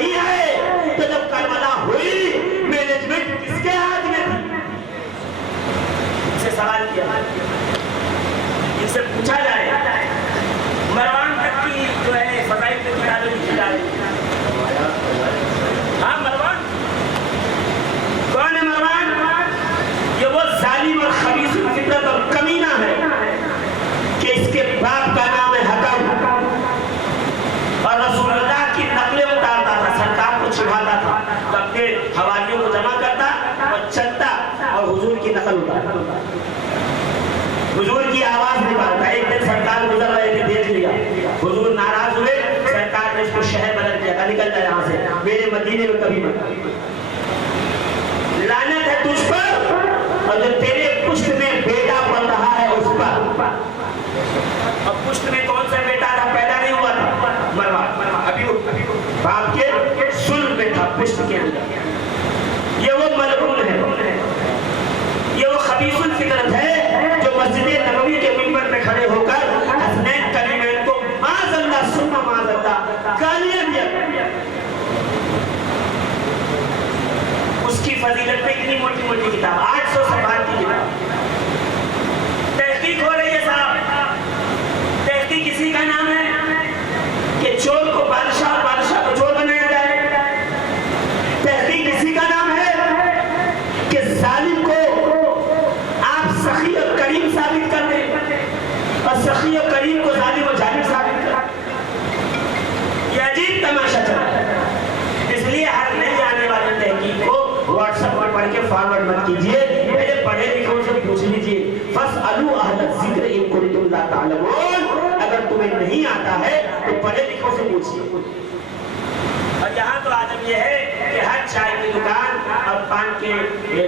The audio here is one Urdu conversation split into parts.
وہی ہے. تو جب کربلا ہوئی مینجمنٹ کس کے ہاتھ میں تھی؟ ان سے سوال کیا, ان سے پوچھا جائے. مروان تک کی جو ہے فضائل کی کتابیں لکھی جا رہی ہیں. ہاں مروان کون ہے؟ مروان یہ وہ ظالم اور خبیث الفطرت اور کمینہ ہے کہ اس کے باپ کا نام ہے حکم اور رسول اللہ کی نقلیں اتارتا تھا, سرکار کو چھپاتا تھا, تو اپنے حوالیوں کو جمع کرتا اور چلتا اور حضور کی نقل اتارتا, حضور کی آواز نکالتا. ایک دن سرکار گزر رہے تھے, دیکھ لیا, حضور ناراض ہوئے, سرکار نے اس کو شہر بدل دیا, نکل جا یہاں سے, میرے مدینے میں کبھی مت. لعنت ہے تجھ پر اور جو تیرے پشت میں بیٹا پڑ رہا ہے اس پر. اب پشت میں کون سا بیٹا تھا؟ پیدا نہیں ہوا تھا مروان, ابھی باپ کے سلب میں تھا, پشت کے اندر. یہ وہ ملعون ہے, یہ وہ خبیث الفطرت ہے جو مسجد نبوی کے منبر پہ کھڑے ہو کر حسنین کریمین کو معاذ اللہ ثم معاذ اللہ گالیاں دیا. اس کی فضیلت پہ اتنی موٹی موٹی کتاب, 800 صفحات کی کتاب, تحقیق ہو رہی ہے صاحب. تحقیق کسی کا نام ہے کہ چور کو بادشاہ اور بادشاہ کو چور بنایا جائے. تحقیق کسی کا نام ہے کہ ظالم کو آپ سخی اور کریم ثابت کر دیں اور سخی اور کریم کو ظالم اور جانب ثابت کر دیں. یہ عجیب تماشا چل رہا ہے. اس لیے ہر نئی آنے والی تحقیق کو واٹس ایپ پر پڑھ کے فارورڈ مت کیجیے, پہلے پڑھے لکھوں سے پوچھ لیجیے. فَاسْأَلُوا أَهْلَ الذِّكْرِ إِن كُنتُمْ لَا تَعْلَمُونَ. اگر تمہیں نہیں آتا ہے تو پڑھے لکھوں سے پوچھیے. اور یہاں تو عالم یہ ہے کہ ہر چائے کی دکان اور پان کے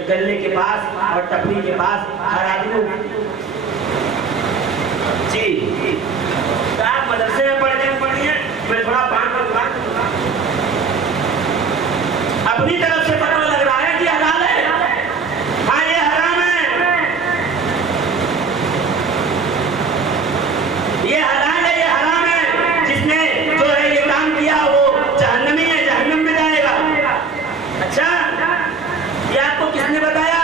گلے کے پاس اور ٹپری کے پاس ہر آدمی جی تو آپ مدرسے میں پڑھیے, میں تھوڑا پان کا دکان اپنی طرف سے پتہ لگ رہا ہے کہ حلال ہے, ہاں یہ حرام ہے, یہ حلال ہے, یہ حرام ہے. جس نے جو ہے یہ کام کیا وہ جہنمی ہے, جہنم میں جائے گا. اچھا یہ آپ کو کس نے بتایا؟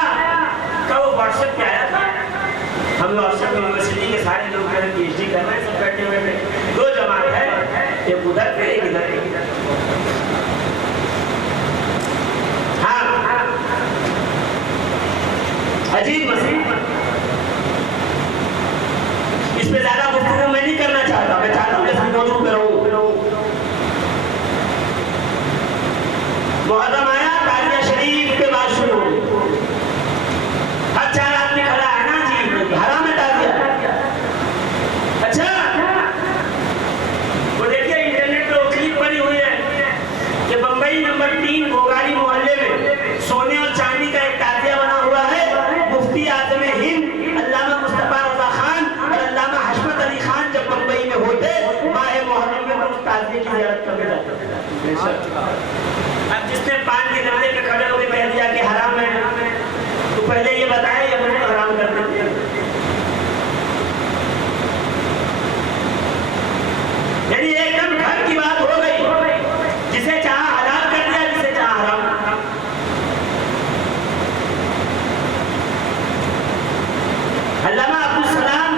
کہ وہ واٹس ایپ پہ آیا تھا. ہم واٹس ایپ یونیورسٹی کے سارے لوگ پی ایچ ڈی کر رہے ہیں, سب بیٹھے ہوئے, دو جماعت ہے, ایک ادھر پہ ایک ادھر پہ. عجیب مسئلہ. اس پہ زیادہ گفتگو میں نہیں کرنا چاہتا, میں چاہتا ہوں کہ ہم موضوع پہ رہوں. محرم آیا, تازیہ شریف کے بعد شروع ہو, ہر 4 آدمی کھڑا ہے نا جی, حرام ہے تازیہ. اچھا وہ دیکھیے انٹرنیٹ پہ وہ کلپ پڑی ہوئی ہے کہ بمبئی نمبر 3 گوگاری محلے میں سونے اور چاندی کا ایک تازیہ بنا ہوا ہے. مفتی اعظم ہند علامہ مصطفیٰ رضا خان اور علامہ حشمت علی خان جب بمبئی میں ہوتے, ماہ محرم میں اس تازیے کی زیارت کرنے جاتے. اب جس نے پان کے گلے پہ کھڑے ہو کے کہہ دیا کہ حرام ہے, تو پہلے یہ بتائے یہ مجھے حرام کر دیتے ہیں. یعنی ایک دم گھر کی بات ہو گئی, جسے چاہا حلال کر دیا, جسے چاہا حرام. علامہ عبدالسلام,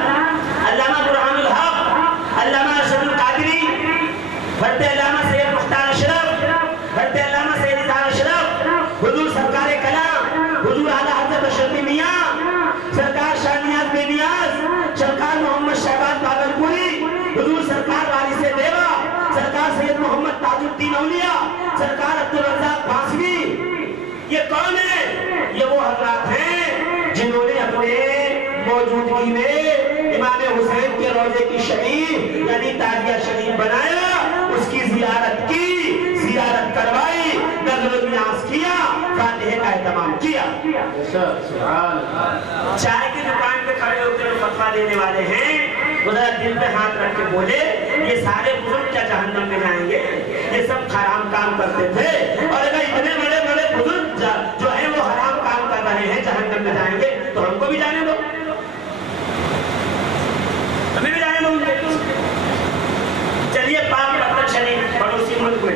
علامہ برہان الحق, علامہ ارشد القادری, حضرت علامہ سید مختار اشرف, حضرت علامہ سید اظہار اشرف, حضور سرکار کلام, حضور اعلیٰ حضرت اشرفی میاں, سرکار شاہ نیاز بے نیاز, سرکار محمد شہباز باگلپوری, حضور سرکار وارث دیوا, سرکار سید محمد تاج الدین اولیاء, سرکار عبدالرزاق باسوی. یہ کون ہے؟ یہ وہ حضرات ہیں جنہوں نے اپنے موجودگی میں امام حسین کے روضے کی شریف یعنی تازیہ شریف بنایا, اس کی زیارت کی, زیارت کروائی, نظر و نیاز کیا, فاتحہ کا اہتمام کیا. چائے کی دکان پہ کھڑے ہوتے جو فتویٰ دینے والے ہیں, ذرا دل پہ ہاتھ رکھ کے بولے یہ سارے بزرگ کیا جہنم میں جائیں گے؟ یہ سب حرام کام کرتے تھے, اور اگر اتنے بڑے بڑے بزرگ جو ہیں وہ حرام کام کر رہے ہیں جہنم میں جائیں گے, تو ہم کو بھی جانے دو, ہمیں بھی جانے دو. چلیے پاک پتن شریف پڑوسی ملک میں,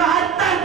72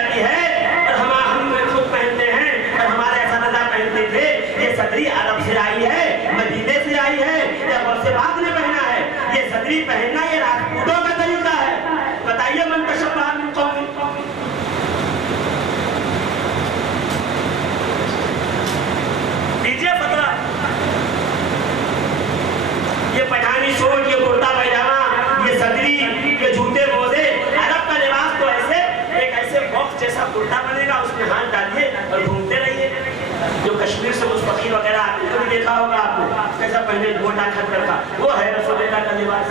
جاتی ہے اور ہم خود پہنتے ہیں اور ہمارے اساتذہ پہنتے تھے. یہ صدری عرب سے آئی ہے, مدینے سے آئی ہے, یا غوث پاک نے پہنا ہے. یہ صدری پہننا یہ راجپوتوں کا طریقہ ہے. بتائیے من تشبہ من قوم. دیجیے فتویٰ. یہ پٹھانی سوٹ, یہ کرتا پائجامہ, یہ صدری, یہ جوتے موزے, عرب کا لباس تو ایسے ایک ایسے باکس جیسا کرتا بنے گا, اس میں ہاتھ ڈالیے اور گھومتے رہیے. جو کشمیر سے مستقیم وغیرہ آتے ہیں, بھی دیکھا ہوگا آپ نے, کیسا پہنے موٹا کھٹر کا, وہ ہے رسول اللہ کا لباس.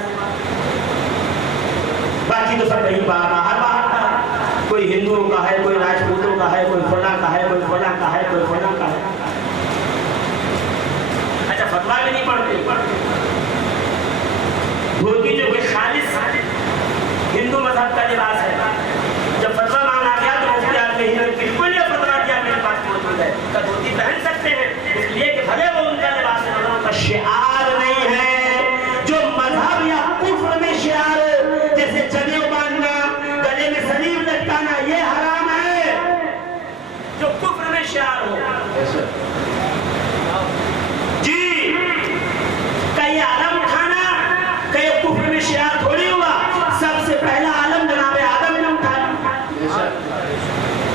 باقی تو سب کہیں باہر کا ہے. کوئی ہندوؤں کا ہے, کوئی راجپوتوں کا ہے, کوئی فلاں کا ہے, کوئی فلاں کا ہے, کوئی فلاں کا ہے. اچھا فتویٰ بھی نہیں پڑھتے. دھوتی جو کہ خالص ہندو مذہب کا لباس ہے, جب فتویٰ مانگا گیا تو مفتی اعظم ہند نے بالکل یہ فتویٰ دیا میرے پاس موجود ہے کہ دھوتی پہن سکتے ہیں, اس لیے کہ بھلے وہ ان کا لباس ہے مگر ان کا شعار نہیں ہے. جو مذہب یا کفر میں شعار ہو, جیسے جنیو باندھنا, گلے میں صلیب لٹکانا, یہ حرام ہے. جو کفر میں شعار ہو جی, کہ یہ علم اٹھانا, کہ یہ کفر میں شعار تھوڑی ہوا. سب سے پہلا علم جناب آدم نے اٹھایا.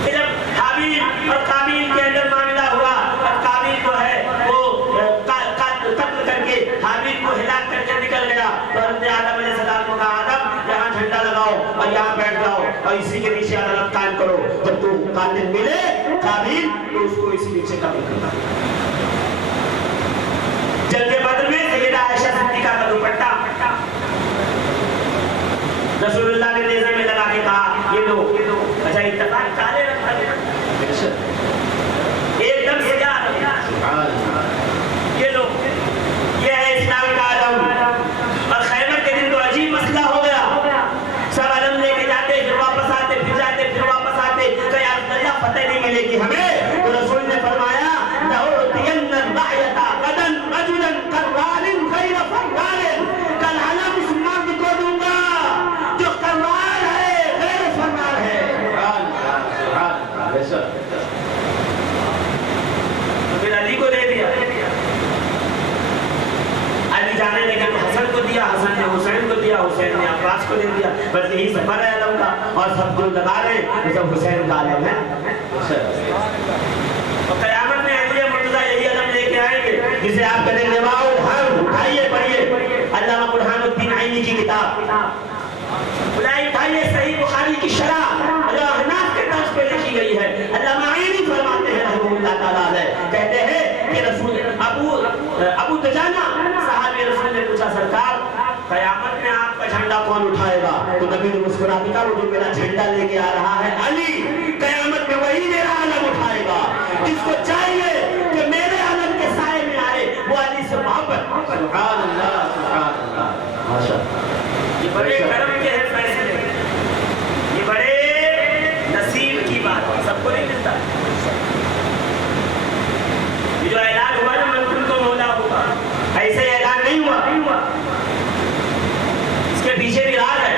کہ جب حابیل اور قابیل کے اندر معاملہ ہوا اور قابیل جو ہے وہ قتل کر کے حابیل کو ہلاک کر کے نکل گیا, تو حضرت آدم علیہ السلام کو کہا آدم یہاں جھنڈا لگاؤ اور یہاں بیٹھ جاؤ اور اسی کے نیچے عدالت قائم کرو. جب تو قاتل ملے قابیل تو اس کو اسی نیچے قتل کرنا. جنگ بدر میں سیدہ عائشہ صدیقہ کا دوپٹہ رسول اللہ نے نیزے میں لگا کے کہا یہ لو. اچھا اتفاق کالے رنگ کا, ایک دم سیاہ, یہ لو, یہ ہے اسلام کا علم. اور خیبر کے دن تو عجیب مسئلہ ہو گیا, سب علم لے کے جاتے پھر واپس آتے, پھر جاتے پھر واپس آتے, کہ یا رسول اللہ فتح نہیں ملے گی ہمیں. تو رسول نے فرمایا لَأُعْطِيَنَّ الرَّعْيَةَ غَدًا رَجُلًا كَرَّارٍ غَيْرَ فَرَّارٍ. کل علم اس مرد کو دوں گا جو کرار ہے, غیر فرار ہے. تو پھر علی کو دے دیا. علی جانے لگے تو حسن کو دیا, حسن نے حسین کو دیا, حسین نے عباس کو دے دیا. بس یہی سفر ہے علم کا, اور سب جو لگا رہے ہیں وہ سب حسین کا علم ہے. اور قیامت میں علی مرتضیٰ یہی علم لے کے آئیں گے جسے آپ کہتے ہیں لواء الحمد. اٹھائیے پڑھیے علامہ برہان الدین عینی کی کتاب, اٹھائیے صحیح بخاری کی شرح جو احناف کے طرز پہ لکھی گئی ہے. علامہ عینی فرماتے ہیں رحمہ اللہ تعالیٰ علیہ, کہتے ہیں کہ رسول ابو دجانہ صحابی رسول نے پوچھا سرکار قیامت میں آپ کا جھنڈا کون اٹھائے گا؟ تو نبی نے مسکرا کے کہا وہ جو میرا جھنڈا لے کے آ رہا ہے علی, قیامت میں وہی میرا علم اٹھائے گا. جس کو چاہیے کہ میرے علم کے سائے میں آئے وہ علی سے محبت. سبحان اللہ, سبحان اللہ, ماشاءاللہ. یہ بڑے کرم کے ہیں فیصلے, یہ بڑے نصیب کی بات ہے, سب کو نہیں ملتا. یہ جو اعلان ہوا نا من کنتم مولا ہوگا, ایسے اعلان نہیں ہوا, اس کے پیچھے بھی راز ہے.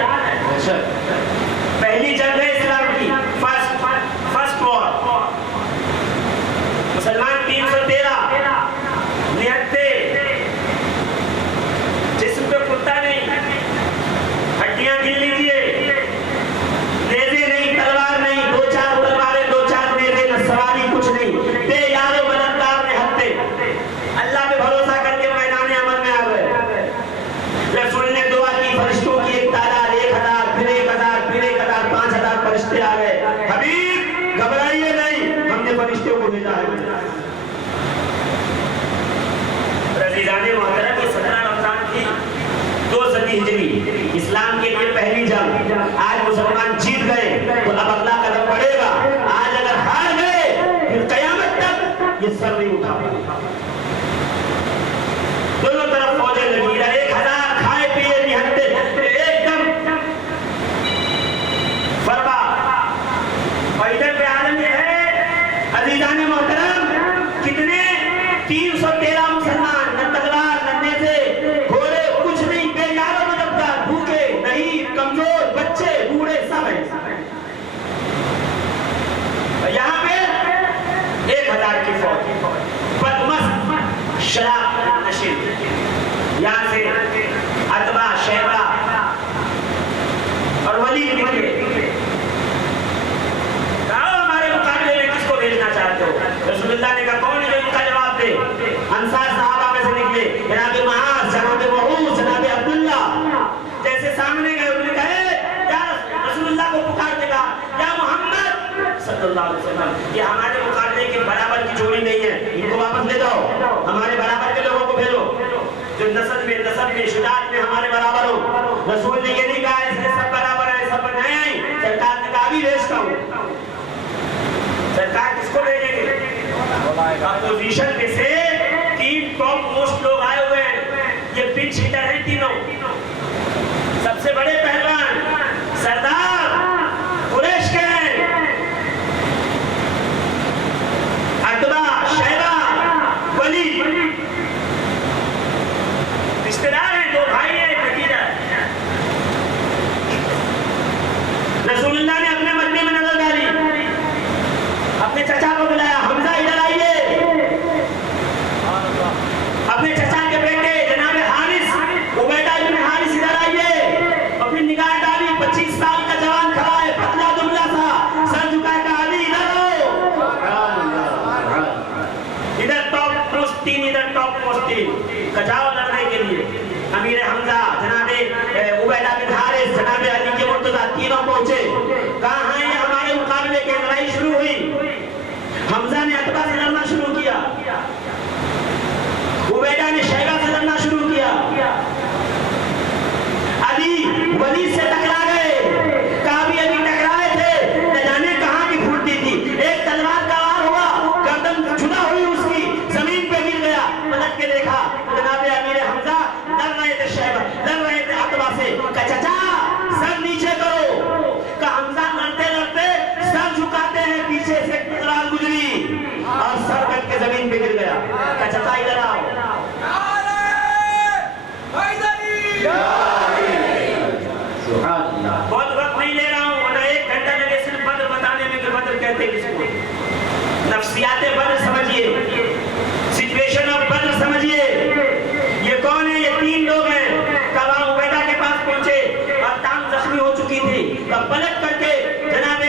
پہلی جنگ ہے اسلام کی, فرسٹ وار, مسلمان 313 نہتے, جسم پہ کتا نہیں, ہڈیاں گن لیجیے, نیزے نہیں, تلوار نہیں, 2-4 تلواریں 2-4 نیزے, نہ سواری کچھ نہیں, بے یار و مددگار نہتے, اللہ پہ بھروسہ کر کے میدان عمل میں آ گئے. رسول نے دعا کی, فرشتوں کی ایک تعداد 1000, پھر 1000, پھر 1000, 5000 فرشتے آ گئے. حبیب گھبرائیے نہیں, ہم نے فرشتوں کو بھیجا ہے. رضیزان محترم, یہ 17 رمضان کی 2 صدی ہجری اسلام کے لیے پہلی جنگ. آج مسلمان جیت گئے تو اب اگلا قدم بڑھے گا. آج اگر ہار گئے پھر قیامت تک یہ سر نہیں اٹھا پائے. دونوں طرف فوجیں لگی, 1000 کھائے پیے نہتے, ایک دم فربا. اور ادھر پہ عالم یہ ہے عزیزان محترم, کتنے 313 مسلمان, نہ تلوار نہ نیزے, گھوڑے کچھ نہیں, بے یار و مددگار, بھوکے نہیں, کمزور, بچے بوڑھے سب ہیں. اللہ علیہ وسلم. یہ ہمارے مقابلے کے برابر کی جوڑی نہیں ہے. ان کو واپس لے جاؤ, ہمارے برابر کے لوگوں کو بھیجو جو نسب میں شجاعت میں ہمارے برابر ہو. رسول نے یہ نہیں کہا اس میں سب برابر ہے, سب نہیں. سرکار نے کہا بھی بھیجتا ہوں. سرکار کس کو بھیجیں گے؟ اپوزیشن میں سے 3 ٹاپ موسٹ لوگ آئے ہوئے ہیں. یہ پنچ ہٹر ہیں تینوں, سب سے بڑے پہلوان سردار قریش کے عتبہ, شیبہ, ولید, رشتہ دار ہیں, 2 بھائی ہیں, بھتیجا. رسول اللہ نے اپنے مدنی میں نظر ڈالی, اپنے چچا کو بلایا, حمزہ ادھر آئیے. اپنے چچا کے بیٹے جناب حارث, عبیدہ بن حارث ادھر آئیے. اپنی نگاہ ڈالی, 25 سال کا جوان کھڑا ہے, پتلا دبلا سا, سر جھکا کے علی ادھر آؤ. ادھر ٹاپ موسٹ 3, ادھر ٹاپ موسٹ 3 کجاؤ لڑنے کے لیے. امیر حمزہ, جناب عبیدہ بن حارث, جناب علی کے مرتضیٰ, تینوں پہنچے. کہاں ہیں یہ ہمارے مقابلے کے؟ لڑائی شروع ہوئی. حمزہ نے عتبہ سے لڑنا شروع کیا, عبیدہ نے شیبہ سے لڑنا شروع کیا. علی ولید سے ٹکرا گئے. کعبی ابھی ٹکرائے تھے, نہ جانے کہاں کی پھوٹتی تھی. ایک تلوار کا وار ہوا, گردن جدا ہوئی اس کی, زمین پہ گر گیا. پلٹ کے دیکھا جناب امیر حمزہ لڑ رہے تھے, شیبہ لڑ رہے تھے عتبہ سے. کہا چچا سر نیچے کرو. کہا حمزہ لڑتے لڑتے سر جھکاتے ہیں, پیچھے سے تلوار گزری اور سر کٹ کے زمین پہ گر گیا. کہا چچا ادھر آؤ. بہت وقت نہیں لے رہا ہوں, ورنہ 1 گھنٹہ لگے صرف بدر بتانے میں کہ بدر کہتے کس کو. نفسیات بدر سمجھیے, سچویشن آف بدر سمجھیے. یہ کون ہے؟ یہ 3 لوگ ہیں. کب عبیدہ کے پاس پہنچے اور ٹانگ زخمی ہو چکی تھی, تب پلٹ کر کے جناب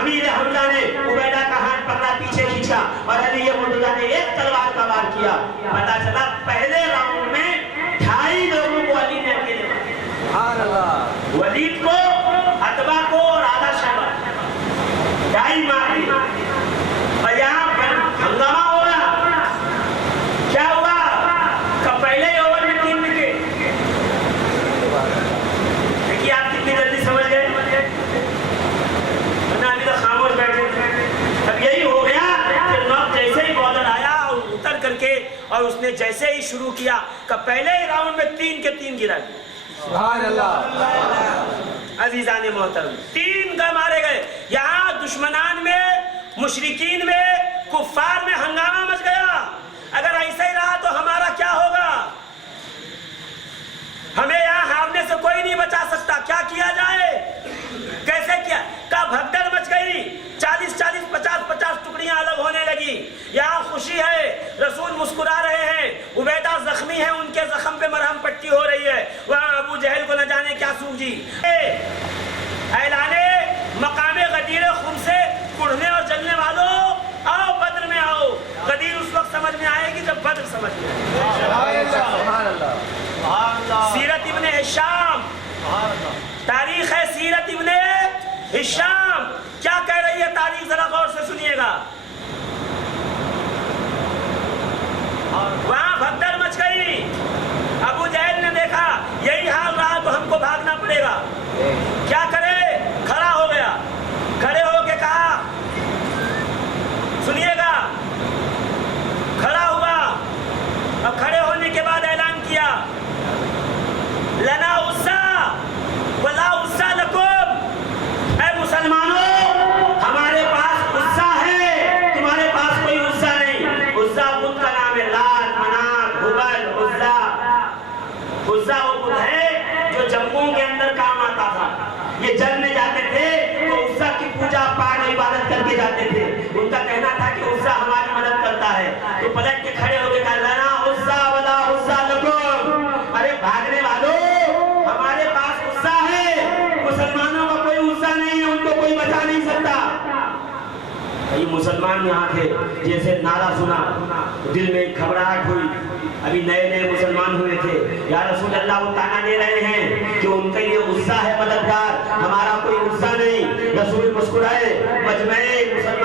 امیر حمزہ نے عبیدہ کا ہاتھ پکڑا, پیچھے کھینچا اور علی مرتضیٰ نے ایک تلوار کا وار کیا. پتا چلا پہلے راؤنڈ میں 2.5 لوگوں کو علی نے اکیلے مارا. ولید کو, عتبہ کو اور آدھا شیبہ, 2.5 مار دی. اور یہاں ہنگامہ ہو رہا. کیا ہوا کہ پہلے اوور میں 3 وکٹ. دیکھیے آپ کتنی جلدی سمجھ گئے, ورنہ ابھی تو خاموش بیٹھے تھے. اب یہی ہو گیا کہ نوک جیسے ہی بالر آیا اور اتر کر کے اور اس نے جیسے ہی شروع کیا کہ پہلے ہی راؤنڈ میں 3 کے 3 گرا دیا. سبحان اللہ. عزیزان محترم, 3 کا مارے گئے. یہاں دشمنان میں, مشرکین میں, کفار میں ہنگامہ مچ گیا. اگر ایسا ہی رہا تو ہمارا کیا ہوگا؟ ہمیں یہاں ہارنے سے کوئی نہیں بچا سکتا. کیا کیا جائے, کیسے کیا؟ کا بھگدڑ مچ گئی. 40-40, 50-50 ٹکڑیاں الگ ہونے لگی. یہاں خوشی ہے, رسول مسکرا رہے ہیں. عبیدہ زخمی ہیں, ان کے زخم پہ مرہم پٹی ہو رہی ہے. وہاں ابو جہل کو نہ جانے کیا سوجی. اعلان مقام غدیر خون سے کڑھنے اور جلنے والوں, آؤ بدر میں آؤ. غدیر اس وقت سمجھ میں آئے گی جب بدر سمجھ میں آئے گی. سیرت ابن ہشام, تاریخ ہے سیرت ابن ہشام. کیا کہہ رہی ہے تاریخ, ذرا غور سے سنیے گا. وہاں بھگدڑ مچ گئی. ابو جہل نے دیکھا یہی حال رہا تو ہم کو بھاگنا پڑے گا. کیا کرے, کھڑا ہو گیا. کھڑے ہو کے کہا, سنیے گا, کھڑا ہوا اور کھڑے ہونے کے بعد اعلان کیا, لنا عزا ولا عزا لکم. اے مسلمانوں, ہمارے پاس عزا ہے, تمہارے پاس کوئی عزا نہیں. عزا بت کا نام ہے, لات, منات, ہبل, عزا. عزا وہ بت ہے جو جنگوں کے اندر کام آتا تھا. یہ جنگ میں جاتے تھے تو عزا کی پوجا پاٹ عبادت کر کے جاتے تھے. ان کا کہنا تھا کہ عزا ہماری مدد کرتا ہے. تو پلٹ کے کھڑے ہو کے کہا, لنا عزا ولا عزا لکم. ارے بھاگنے والوں, ہمارے پاس عزا ہے, مسلمانوں کا کوئی عزا نہیں ہے, ان کو کوئی بچا نہیں سکتا. یہ مسلمان یہاں تھے, جیسے نعرہ سنا دل میں گھبراہٹ ہوئی. ابھی نئے نئے مسلمان ہوئے تھے. یا رسول اللہ, وہ تانا دے رہے ہیں کہ ان کے لیے عزا ہے مددگار, ہمارا کوئی عزا نہیں. رسول مسکرائے. مجمع مسلمان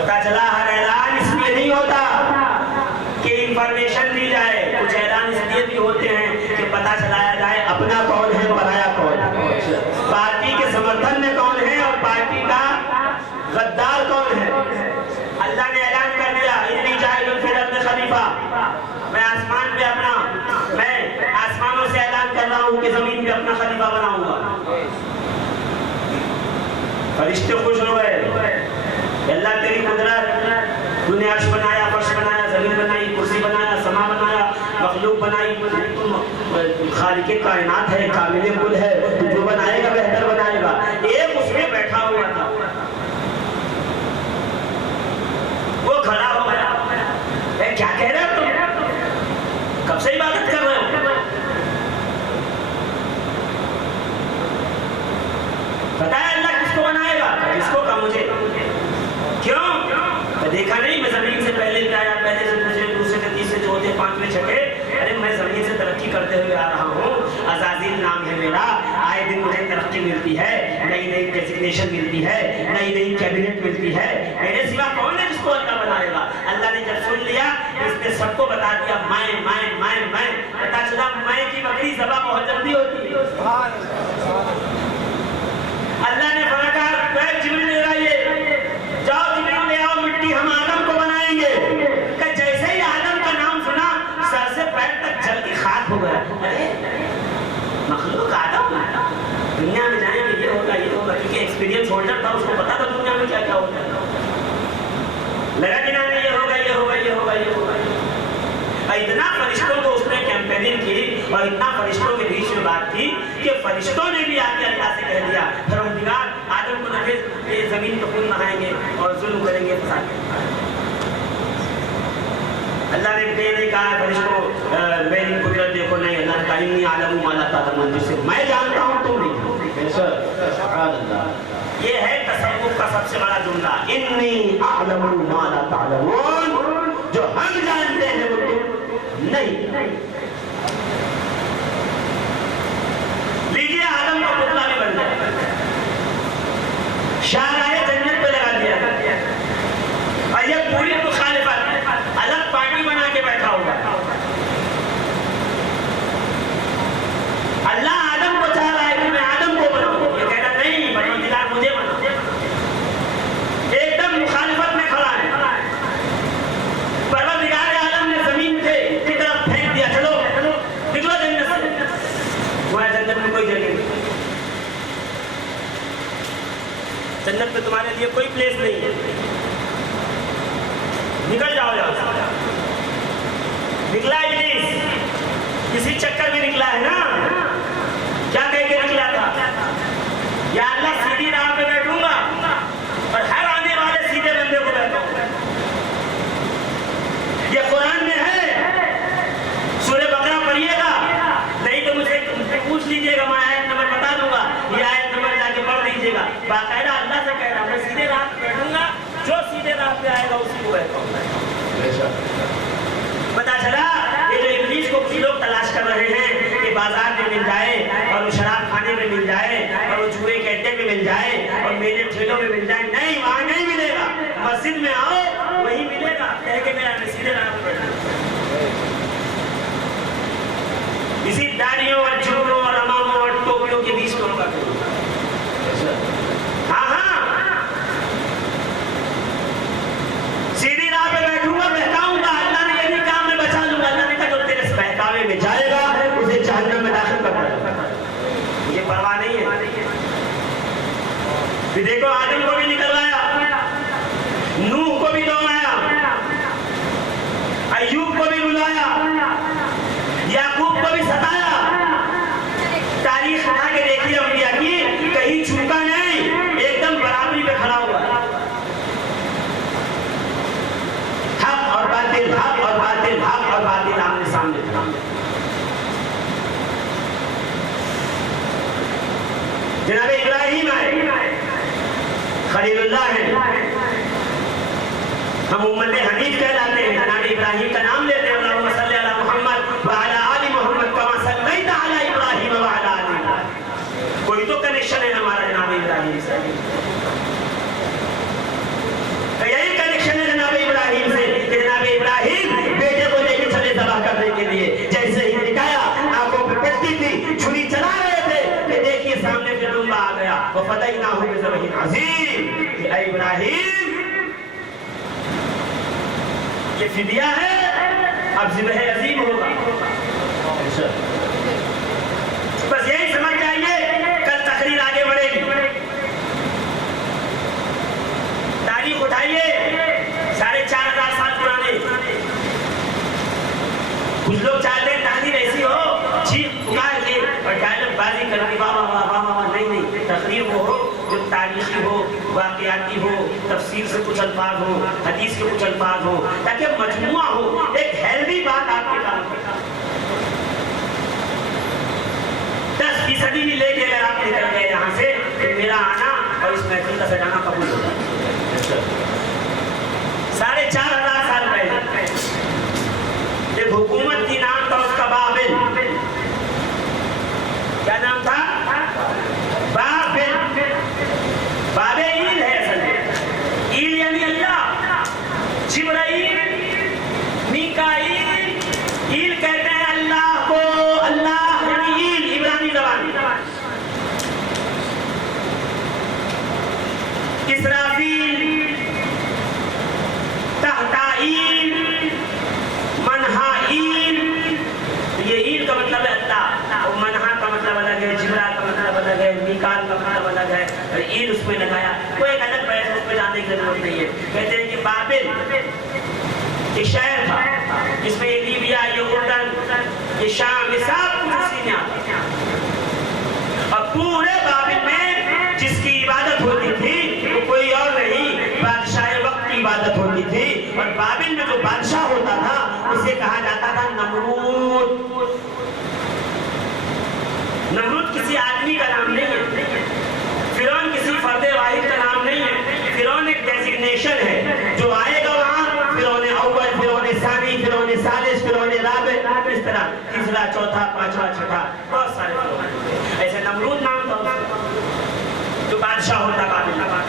پتا چلا ہر اعلان اس لیے نہیں ہوتا کہ انفارمیشن دی جائے، کچھ اعلان اس لیے بھی ہوتے ہیں کہ پتا چلایا جائے اپنا کون ہے پرایا کون ہے، پارٹی کے سمرتھن میں کون ہے اور پارٹی کا غدار کون ہے۔ اللہ نے اعلان کر دیا انی جاعل فی الارض خلیفہ، میں آسمان پہ میں آسمانوں سے اعلان کر رہا ہوں کہ زمین پہ اپنا خلیفہ بناؤں گا۔ فرشتے خوش ہو گئے، اللہ تیری قدرت، تو نے عرش بنایا، فرش بنایا، زمین بنائی، کرسی بنایا، سما بنایا، مخلوق بنائی، خالق کائنات ہے، کامل کل ہے، تو جو بنائے گا بہتر بنائے گا۔ ایک اس میں بیٹھا ہوا تھا، وہ کھڑا ہو گیا، کیا کہہ رہے ہو تم؟ کب سے عبادت کر رہے ہو؟ پتا ہے اللہ کس کو بنائے گا؟ کس کو؟ کہا مجھے۔ کیوں؟ دیکھا نہیں میں زمین سے پہلے بھی آیا، پہلے سے دوسرے، دوسرے سے تیسرے، چوتھے، پانچویں، چھٹے، ارے میں زمین سے ترقی کرتے ہوئے آ رہا ہوں، عزازیل نام ہے میرا، آئے دن مجھے ترقی ملتی ہے، نئی نئی ڈیزگنیشن ملتی ہے، نئی نئی کیبنٹ ملتی ہے، میرے سوا کون ہے جس کو اللہ بنائے گا؟ اللہ نے جب سن لیا اس نے سب کو بتا دیا میں، پتا چلا میں کی بکری ذبح بہت جلدی ہوتی ہے۔ اللہ نے فرمایا جبریل لے آئیے، جاؤ جبریل لے آؤ مٹی، ہم آدم کو بنائیں گے۔ کہ جیسے ہی آدم کا نام سنا سر سے پیر تک جل کے خاک ہو گیا۔ ارے مخلوق آدم، دنیا میں جائیں گے یہ ہوگا یہ ہوگا، کیونکہ ایکسپیرینس ہولڈر تھا، اس کو پتا تھا دنیا میں کیا کیا ہوتا ہے۔ لگا کہ نہیں یہ ہوگا یہ ہوگا یہ ہوگا یہ ہوگا۔ اتنا فرشتوں کو اس نے کیمپیننگ کی اور اتنا فرشتوں کے بیچ میں بات کی کہ فرشتوں نے بھی آ کے اللہ سے کہہ دیا پروردگار آدم کو نہ یہ زمین کو خون نہائیں گے اور ظلم کریں گے، فساد کریں گے۔ اللہ نے یہ نہیں کہا فرشتوں میری قدرت دیکھو، نہیں، اللہ نے کہا انی اعلم ما لا تعلمون، جس سے میں جانتا ہوں تم نہیں۔ سبحان اللہ، یہ ہے تصوف کا سب سے بڑا جملہ، انی اعلم ما لا تعلمون، جو ہم جانتے ہیں وہ تم نہیں۔ لیجیے آدم کا پتلا بھی بن جائے، شاہراہ جنت پہ لگا دیا اور یہ پوری مخالفت الگ پارٹی بنا کے بیٹھا ہوگا۔ اللہ آدم کو چاہ رہا ہے کہ میں آدم کو بناؤں، یہ کہہ رہا نہیں پروردگار مجھے بنا، ایک دم مخالفت میں کھڑا ہے۔ پروردگار عالم نے زمین کی طرف پھینک دیا، چلو نکلو جنت سے، تمہارے جنت میں کوئی جگہ نہیں، جنت میں تمہارے لیے کوئی پلیس نہیں ہے، نکل جاؤ یہاں سے۔ نکلا ابلیس، کسی چکر میں نکلا ہے نا، کیا کہہ کے نکلا تھا؟ یا اللہ سیدھی راہ پہ بیٹھوں گا اور ہر آنے والے سیدھے بندے کو بیٹھوں گا۔ یہ قرآن میں ہے، سورہ بقرہ پڑھیے گا، نہیں تو مجھے پوچھ لیجئے گا، میں آیت نمبر بتا دوں گا، یہ آیت نمبر جا کے پڑھ لیجئے گا۔ باقاعدہ اللہ سے کہہ رہا میں سیدھے راہ پہ بیٹھوں گا، جو سیدھے راہ پہ آئے گا اسی کو بیٹھوں گا۔ پتا چلا یہ جو ابلیس کو کچھ لوگ تلاش کر رہے ہیں کہ بازار میں مل جائے اور وہ شراب کھانے میں مل جائے اور وہ جوئے کے اڈے میں مل جائے اور میلے ٹھیلوں میں مل جائے، نہیں، وہاں نہیں ملے گا، مسجد میں آؤ وہی ملے گا، کہہ کے میرا سیدھے راہ پہ بیٹھا۔ اسی داڑیوں اور جھوڑوں اور اماموں اور ٹوپیوں کے بیچ میں ہوگا۔ ہاں ہاں، سیدھی راہ پہ بیٹھوں گا، بہکاؤں گا، اللہ نے یہ نہیں کہا میں بچا لوں گا، اللہ نے کہا جو تیرے اس بہکاوے میں جائے گا اسے جہنم میں داخل کر دے گا، مجھے پرواہ نہیں ہے۔ پھر دیکھو آدم کو بھی نکلوایا، نوح کو بھی دوڑایا، ایوب کو بھی رلایا، یعقوب کو بھی ستایا۔ تاریخ اٹھا کے دیکھیے انبیاء کی، کہیں چوکا نہیں، ایک دم برابری پہ کھڑا ہوا۔ حق اور باطل، حق اور باطل، حق اور باطل آمنے سامنے تھا۔ جناب ابراہیم آئے، خلیل اللہ ہیں، ہم امت حنیف کہلاتے ہیں، جناب ابراہیم کا نام لیتے ہیں، اللہم صلی علی محمد وعلی آل محمد کما صلیت علی ابراہیم وعلی آل ابراہیم۔ کوئی تو کنیکشن ہے ہمارا جناب ابراہیم سے، یہی کنیکشن وفدیناہ بذبح عظیم، کہ اے ابراہیم یہ فدیہ ہے، اب ذبح عظیم ہوگا۔ بس یہی سمجھ جائیے، کل تقریر آگے بڑھے گی۔ تاریخ اٹھائیے 4,500 سال پرانے۔ کچھ لوگ چاہتے ہیں تقریر ایسی ہو چیخ پکار کے اور ڈائلگ بازی کر کے واہ واہ واہ واہ واہ، نہیں، تقریر وہ ہو جو تاریخی ہو، واقعاتی ہو، تفسیر سے کچھ الفاظ ہو، حدیث کے کچھ الفاظ ہو، تاکہ مجموعہ ہو، ایک ہیلدی بات آپ کے کام کرے۔ 10% بھی لے کے اگر آپ نکل گئے یہاں سے تو میرا آنا اور اس محفل کا سجانا قبول ہوگا۔ 4,500 سال پہلے ایک حکومت کی نام تھا اس کا بابل۔ کیا نام تھا؟ بابل۔ بابل ایل ہے اصل میں، ایل یعنی اللہ، جبرائیل، میکائیل، ایل کہتے ہیں اللہ کو، اللہ یعنی ایل عبرانی زبان۔ اسرافیل، تحتائیل، منہائیل، یہ ایل کا مطلب ہے اللہ، اور منہا کا مطلب الگ ہے، جبرا کا مطلب الگ ہے، میکال کا مطلب الگ ہے، اور ایل اس میں لگایا، کوئی ایک الگ بحث اس پہ جانے کی ضرورت نہیں ہے۔ کہتے ہیں کہ بابل ایک شہر تھا جس میں یہ لیبیا، یہ اردن، یہ شام، یہ سب کچھ اسی میں آتا۔ اور پورے بابل میں جس کی عبادت ہوتی تھی وہ کوئی اور نہیں، بادشاہ وقت کی عبادت ہوتی تھی، اور بابل میں جو بادشاہ ہوتا تھا اسے کہا جاتا تھا نمرود۔ نمرود کسی آدمی کا نام نہیں ہے، فرعون کسی فرد واحد کا نام نہیں ہے، فرعون ایک ڈیزگنیشن ہے، جو آئے گا وہاں فرعون اول، فرعون ثانی، فرعون ثالث، فرعون رابع، اس طرح تیسرا، چوتھا، پانچواں، چھٹا، بہت سارے فرعون۔ ایسے نمرود نام تھا جو بادشاہ ہوتا بابل کا۔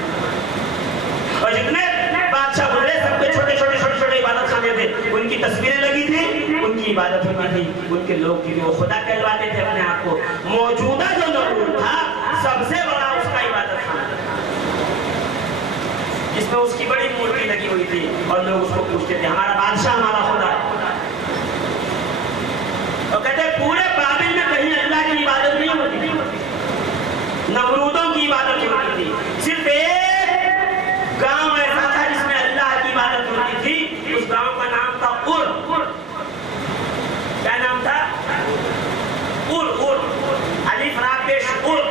اور جتنے بادشاہ گزرے سب کے چھوٹے چھوٹے چھوٹے چھوٹے عبادت خانے تھے، ان کی تصویریں لگی تھی، ان کی عبادت ہوتی تھی، ان کے لوگ تھے وہ خدا کہلواتے تھے اپنے آپ کو۔ موجودہ جو نمرود تھا سب سے بڑا اس کا عبادت خانہ تھا، جس میں اس کی بڑی مورتی لگی ہوئی تھی، اور لوگ اس کو پوچھتے تھے ہمارا بادشاہ ہمارا خدا ہے۔ اور کہتے ہیں پورے بابل میں کہیں اللہ کی عبادت نہیں ہوتی تھی، نمرودوں کی عبادت ہوتی تھی۔ صرف ایک گاؤں ایسا تھا جس میں اللہ کی عبادت ہوتی تھی، اس گاؤں کا نام تھا ار۔ کیا نام تھا؟ ار۔ الف را پیش ار۔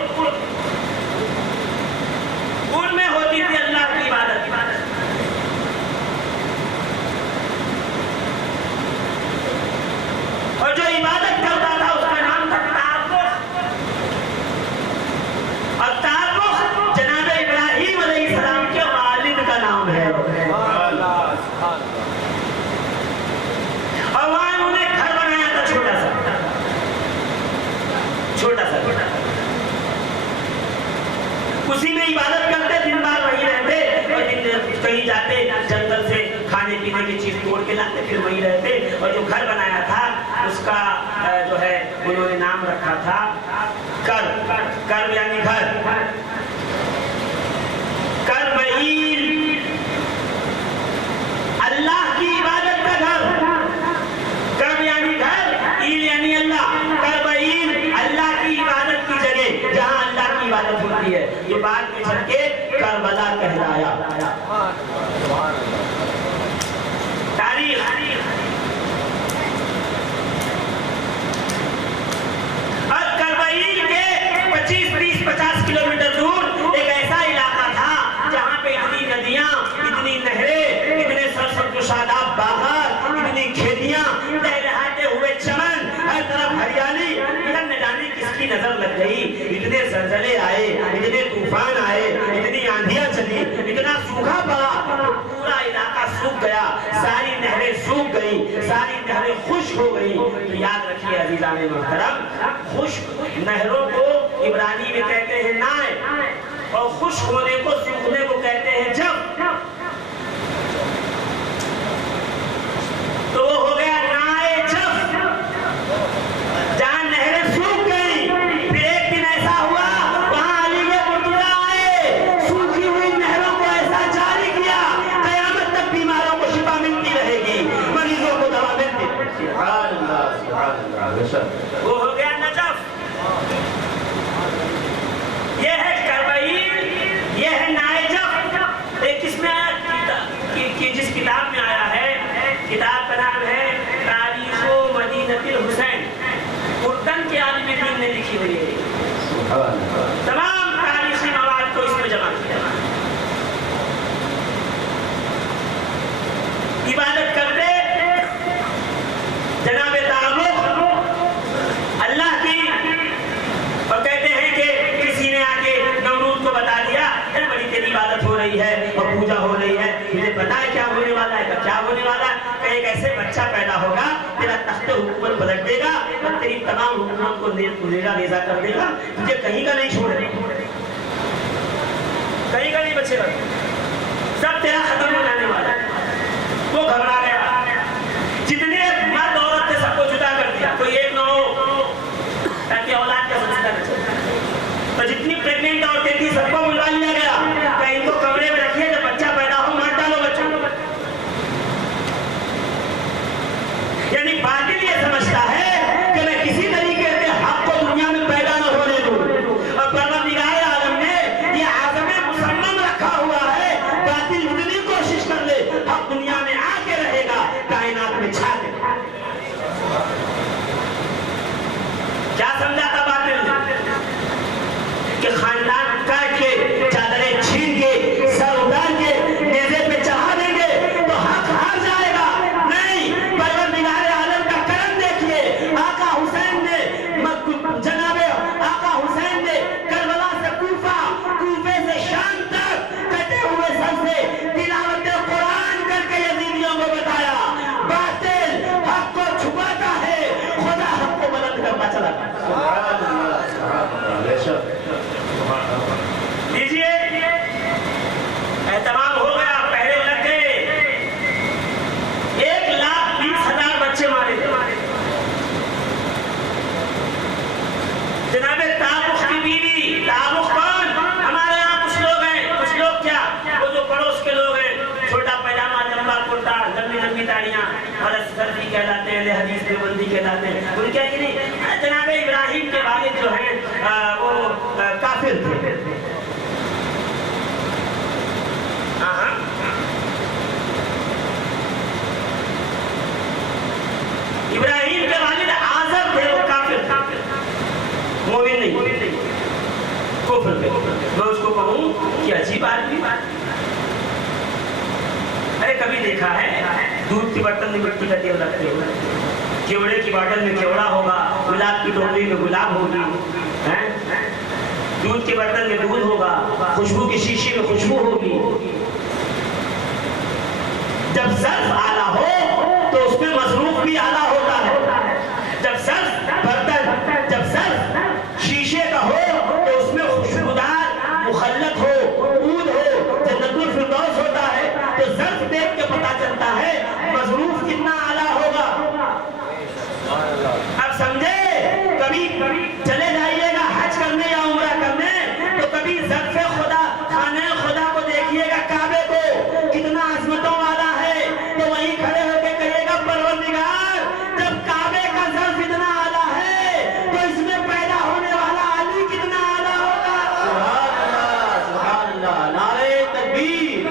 ار میں ہوتی تھی اللہ کی عبادت۔ اور جو عبادت کرتا تھا اس کا نام تھا تابوت۔ اور تابوت جناب ابراہیم علیہ السلام کے والد کا نام ہے، اور وہاں انہوں نے گھر بنایا تھا چھوٹا سا۔ اسی میں عبادت کرتے، دن بار وہیں رہتے، اور کہیں جاتے جنگل سے کھانے پینے کی چیز توڑ کے لاتے، پھر وہیں رہتے۔ اور جو گھر بنایا تھا اس کا جو ہے انہوں نے نام رکھا تھا کرب یعنی گھر، کربعیل، اللہ کی عبادت کا گھر۔ کرب یعنی گھر، ایل یعنی اللہ، کربعیل اللہ کی عبادت کی جگہ جہاں اللہ کی عبادت ہوتی ہے۔ یہ بعد میں چل کے کربلا کہلایا۔ تاریخ اب کربعیل کے 25، 30، 50 کلومیٹر دور ایک ایسا علاقہ تھا جہاں پہ اتنی ندیاں، اتنی نہریں، اتنے سرسبز و شاداب باغات، اتنی کھیتیاں، لہلہاتے ہوئے چمن، ہر طرف ہریالی، ادھر نہ جانے کس کی نظر لگ گئی۔ اتنے زلزلے آئے، اتنے طوفان آئے، اتنی آندھیاں چلی، اتنا سوکھا پڑا، پورا علاقہ سوکھ گیا، ساری نہریں سوکھ گئی، ساری نہریں خشک ہو گئی۔ تو یاد رکھیے عزیزان محترم، خشک نہروں کو عبرانی میں کہتے ہیں نائے، اور خشک ہونے کو، سوکھنے کو کہتے ہیں جب۔ تو وہ ہو گیا نائے جب، جہاں نہریں سوکھ گئی۔ پھر ایک دن ایسا ہوا وہاں علی مرتضیٰ پوجا ہو رہی ہے, مجھے پتا ہے کیا ہونے والا ہے. کیا ہونے والا ہے؟ کہ ایک ایسے بچہ پیدا ہوگا, تیرا تخت حکومت پلٹ دے گا اور تیری تمام حکومت کو نیزہ نیزہ کر دے گا, تجھے کہیں کا نہیں چھوڑے گا, کہیں کا نہیں بچے گا, سب تیرا ختم ہو جانے والا ہے. وہ گھبرا گیا, جتنے مرد عورت تھے سب کو جدا کر دیا, کوئی ایک نہ ہو تاکہ اولاد کا سلسلہ نہ چلے. تو جتنی پریگننٹ عورتیں تھیں سب کو بلا لیا گیا کہ ان کو کمرے میں رکھیے, جب بچہ پیدا ہو مار ڈالو بچوں کو. یعنی باطل یہ سمجھتا ہے کہ میں کسی طریقے سے حق کو دنیا میں پیدا نہ ہونے دوں, اور پروردگار عالم نے یہ عزم مصمم رکھا ہوا ہے, باطل جتنی کوشش کر لے حق دنیا میں آ کے رہے گا, کائنات میں چھا دے گا. کیا سمجھا تھا باطل کہ خاندان کاٹ کے چادریں چھین کے سر اتار کے نیزے پہ چڑھا دیں گے تو حق ہار جائے گا؟ نہیں, پروردگار عالم کا کرم دیکھیے. آقا حسین نے جناب آقا حسین نے کربلا سے کوفہ, کوفے سے شام تک کٹے ہوئے سر سے تلاوت قرآن کر کے یزیدیوں کو بتایا, باطل حق کو چھپاتا ہے, خدا حق کو بلند کرتا چلا گیا. لیجئے اہتمام ہو گیا, پہلے لگ گئے 1,20,000 بچے مارے تھے. جناب تابوخ کی بیوی, تابوخ کون؟ ہمارے یہاں کچھ لوگ ہیں, کچھ لوگ کیا, وہ جو پڑوس کے لوگ ہیں, چھوٹا پائجامہ لمبا کرتا لمبی لمبی داڑیاں, اور سردی کہلاتے ہیں, حدیث دیوبندی کہلاتے ہیں. ان کیا کہ نہیں, جناب ابراہیم کے والد جو ہیں وہ کافر تھے. ابراہیم کے والد آزر تھے, وہ کافر تھے, مومن نہیں, کفر تھے. میں اس کو کہوں کہ عجیب آدمی. ارے کبھی دیکھا ہے دودھ کے برتن میں مٹی کا تیل رکھتے ہوئے, کیوڑے کی باٹل میں کیوڑا ہوگا, گلاب کی ٹوکری میں گلاب ہوگی, دودھ کے برتن میں دودھ ہوگا, خوشبو کی شیشی میں خوشبو ہوگی. جب ظرف اعلیٰ ہو تو اس میں مصروف بھی اعلیٰ ہوتا ہے. جب ظرف برتن, جب ظرف شیشے کا ہو تو اس میں خوشبودار مخلط ہو, عود ہو, جنت الفردوس ہوتا ہے. تو ظرف دیکھ کے پتا چلتا ہے مصروف کتنا اعلیٰ ہوگا. اب سمجھے, کبھی چلے جائیے گا حج کرنے یا عمرہ کرنے تو کبھی ظرف خدا, خانہ خدا کو دیکھیے گا, کعبے کو کتنا عظمتوں والا ہے, تو وہیں کھڑے ہو کے کہے گا پروردگار جب کعبے کا ظرف اتنا اعلیٰ ہے تو اس میں پیدا ہونے والا علی کتنا اعلیٰ ہوگا. سبحان اللہ, سبحان اللہ. نعرہ تکبیر,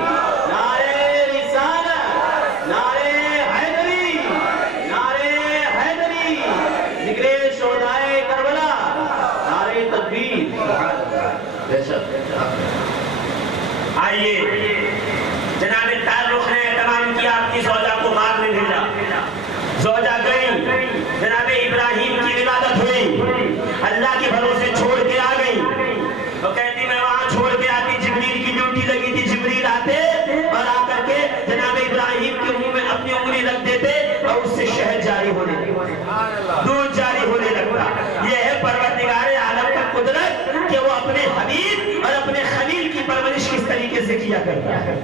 نعرہ رسالت, نعرہ حیدری, نعرہ حیدری, ذکر شہدائے کربلا, نعرہ تکبیر. آئیے, جناب تعلق نے اہتمام کیا, اپنی زوجہ کو باغ میں بھیجا, زوجہ گئی, جناب ابراہیم کی ولادت ہوئی, اللہ کے بھروسے چھوڑ کے آ گئی. وہ کہتی میں وہاں چھوڑ کے آتی, جبریل کی ڈیوٹی لگی تھی, جبریل آتے اور آ کر کے جناب ابراہیم کے منہ میں اپنی انگلی رکھ دیتے اور اس سے شہد جاری ہونے لگتا, دودھ جاری ہونے لگتا. یہ ہے پروردگار عالم کا قدرت کہ وہ اپنے حبیب اور اپنے خلیل کی پرورش کس طریقے سے کیا کرتا ہے.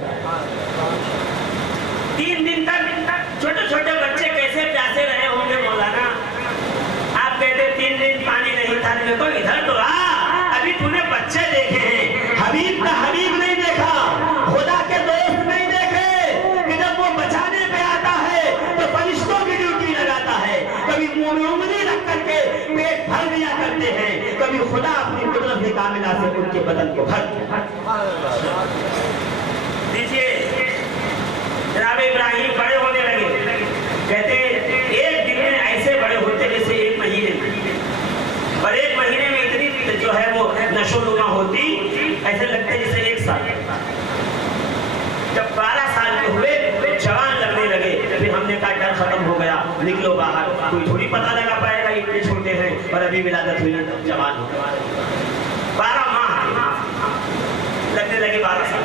3 دن تک چھوٹے چھوٹے بچے کیسے پیاسے رہے ہوں گے مولانا. آپ کہتے 3 دن پانی نہیں تھا, تو ادھر تو ابھی تو نے بچے دیکھے ہیں, حبیب کا حبیب نہیں دیکھا, خدا کے دوست نہیں دیکھے کہ جب وہ بچانے پہ آتا ہے تو فرشتوں کی ڈیوٹی لگاتا ہے. کبھی منہ میں انگلی رکھ کر کے پیٹ بھر دیا کرتے ہیں, کبھی خدا اپنی قدرت کاملہ سے ان کے بدن کو بھر دیا. دیجیے, جناب ابراہیم بڑے ہونے لگے, کہتے ایک دن میں ایسے بڑے ہوتے جیسے 1 مہینے میں, اور 1 مہینے میں اتنی جو ہے وہ نشو نما ہوتی, ایسے لگتے جیسے 1 سال. جب 12 سال کے ہوئے جوان لگنے لگے, پھر ہم نے کہا ڈر ختم ہو گیا, نکلو باہر, کوئی تھوڑی پتہ لگا پائے گا اتنے چھوٹے ہیں اور ابھی ولادت ہوئی, جوان ہو گئے. 12 ماہ لگنے لگے, 12 سال.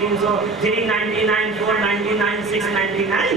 300, 399, 499, 699,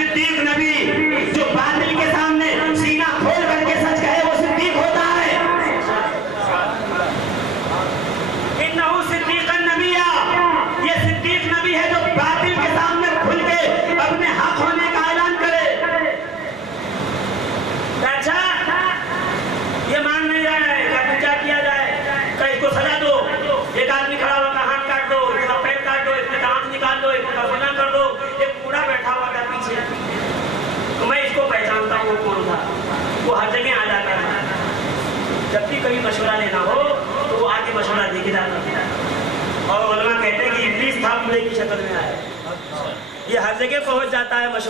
صدیق نبی جو باطل کے سامنے سینہ کھول کر کے سچ کہے وہ صدیق ہوتا ہے. انہو صدیق النبی، یہ صدیق نبی ہے جو باطل کے سامنے کھل کے اپنے حق ہونے کا اعلان کرے. اچھا یہ مان نہیں رہا ہے، کیا کیا جائے؟ کہ اس کو سزا دو. ایک آدمی کھڑا ہوا کا ہاتھ کاٹ دو، اس کا پیر کاٹ دو، اس کا دانت نکال دو، اس کا فنا کر دو. ایک بوڑھا بیٹھا ہوا تھا پیچھے، تو میں اس کو پہچانتا ہوں وہ کون تھا. وہ ہر جگہ آ جاتا تھا. جب بھی کبھی مشورہ لینا ہو تو وہ آ کے مشورہ دے کے جاتا تھا. اور علماء کہتے ہیں کہ ابلیس تھا بوڑھے کی شکل میں آیا. یہ ہر جگہ پہنچ جاتا ہے مشورہ